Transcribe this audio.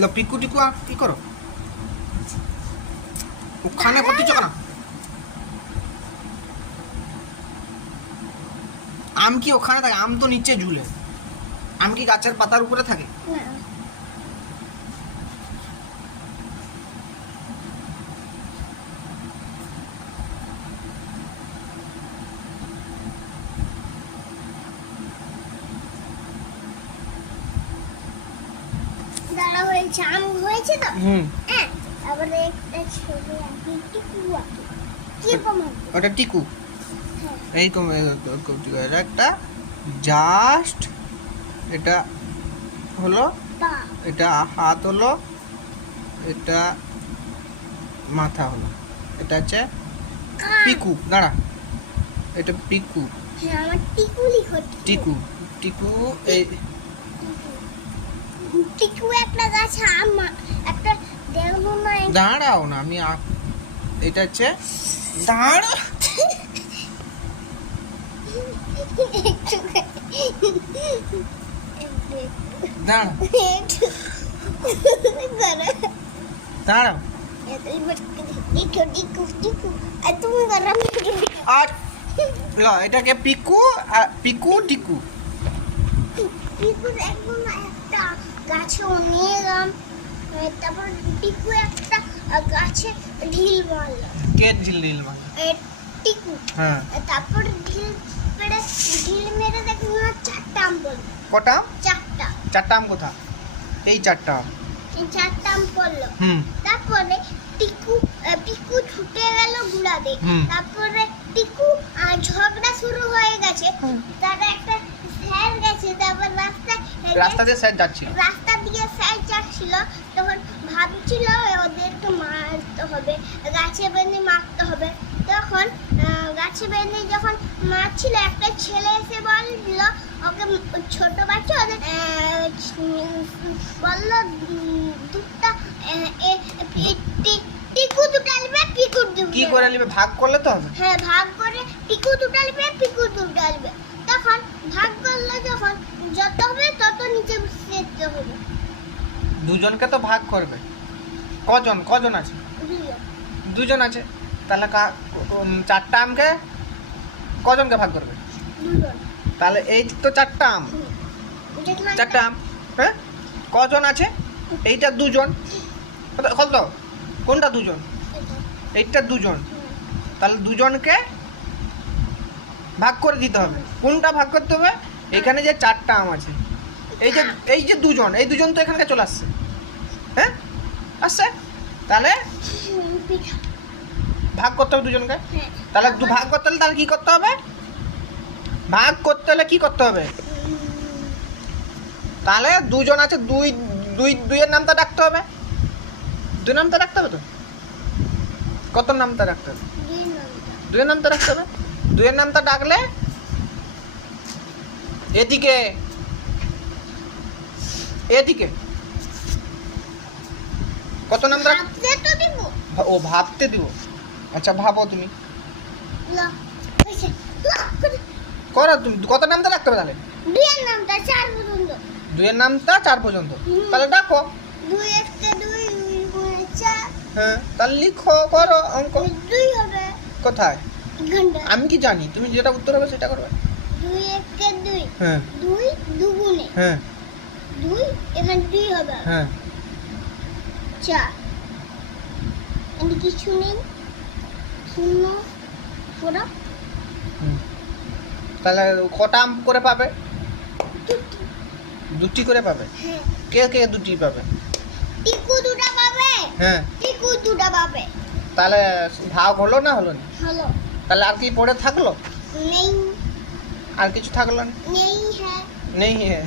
লো পিকু টিকু কি করো ওখানে ভর্তি চোখ না আম কি ওখানে থাকে আম তো নিচে ঝুলে আম কি গাছের পাতার উপরে থাকে দাঁড়া হয়েছে আম হয়েছে তো হ্যাঁ তারপরে একটা ছোট টিকু আছে কিরকম ওটা টিকু হ্যাঁ এইরকম একটা জাস্ট এটা হলো পা এটা হাত হলো এটা মাথা হলো এটা হচ্ছে পিকু দাঁড়া এটা পিকু হ্যাঁ আমার টিকু লিখো টিকু টিকু এই টিকু একটা গাছ আম একটা দেখবো না দাঁড়াও না আমি এটা হচ্ছে দাঁড়া দাঁড়া দাঁড়াও তুমি আর ল এটাকে পিকু পিকু টিকু টিকু দেখবো না একটা গাছে অনেক আম তারপর টিকু একটা গাছে ঢিল মারলো কে ঢিল মানে টিকু হ্যাঁ তারপর ঢিল মেরে দেখবো না চারটা আম পড়লো কটা চারটা আম কোথা এই চারটা আম এই চারটা আম পড়লো তারপরে পিকু ছুটে গেল গুড়াতে তারপরে টিকু ঝগড়া শুরু হয়ে গেছে তারা একটা স্যার গেছে তারপর রাস্তা দিয়ে স্যার যাচ্ছিল রাস্তা দিয়ে স্যার যাচ্ছিল তখন ভাবছিল ওদেরকে মারতে হবে গাছে বেঁধে মারতে হবে তখন গাছে বেঁধে যখন মারছিল একটা ছেলে এসে বলল ওকে ছোট বাচ্চা ওদের বললো দুধটা টিকু দুটা নেবে পিকু দুটা কি করে নেবে ভাগ করলে তো হবে হ্যাঁ ভাগ করে টিকু দুটা নেবে পিকু দুটা নেবে তখন ভাগ করলে যখন যত হবে তত নিচে যেতে হবে দুজনকে তো ভাগ করবে কজন আছে দুজন আছে তাহলে চারটা আমকে কজনকে ভাগ করবে দুজন তাহলে এই তো চারটা আম চারটা আম হ্যাঁ কজন আছে এইটা দুজন কত কোনটা দুজন এইটা দুজন তাহলে দুজনকে ভাগ করে দিতে হবে কোনটা ভাগ করতে হবে এখানে যে চারটা আম আছে এই যে দুজন এই দুজন তো এখানকে চলে আসছে হ্যাঁ আসছে তাহলে ভাগ করতে হবে দুজনকে তাহলে ভাগ করতে হলে তাহলে কি করতে হবে ভাগ করতে হলে কি করতে হবে তাহলে দুজন আছে দুইয়ের নামটা ডাকতে হবে দুই নামটা রাখতে হবে তো কত নামটা রাখতে হবে দুইয়ের নামটা রাখতে হবে দুইয়ের নামটা ডাকলে এদিকে কত নাম ও ভাবতে দিব আচ্ছা ভাবো তুমি করো তুমি কত নামটা রাখতে হবে তাহলে দুইয়ের নামটা 4 পর্যন্ত তাহলে ডাকো 2 1 2 2 4 হ্যাঁ তাহলে লিখো করো অঙ্ক 2 হবে কোথায় ঘন্টা আমি কি জানি তুমি যেটা উত্তর হবে সেটা করবে 2 1 2 হ্যাঁ 2 দুগুণে হ্যাঁ 2 এখানে 2 হবে হ্যাঁ 4 এখানে কিছু নেই 0 পুরো তাহলে কটা আম করে পাবে দুটি করে পাবে হ্যাঁ কে দুটি পাবে টিকু দুটা পাবে হ্যাঁ টিকু দুটা পাবে তাহলে ভাগ হলো না হলো না হলো তাহলে আর কি পড়ে থাকলো নেই আর কিছু থাকলো না নেই হ্যাঁ নেই হ্যাঁ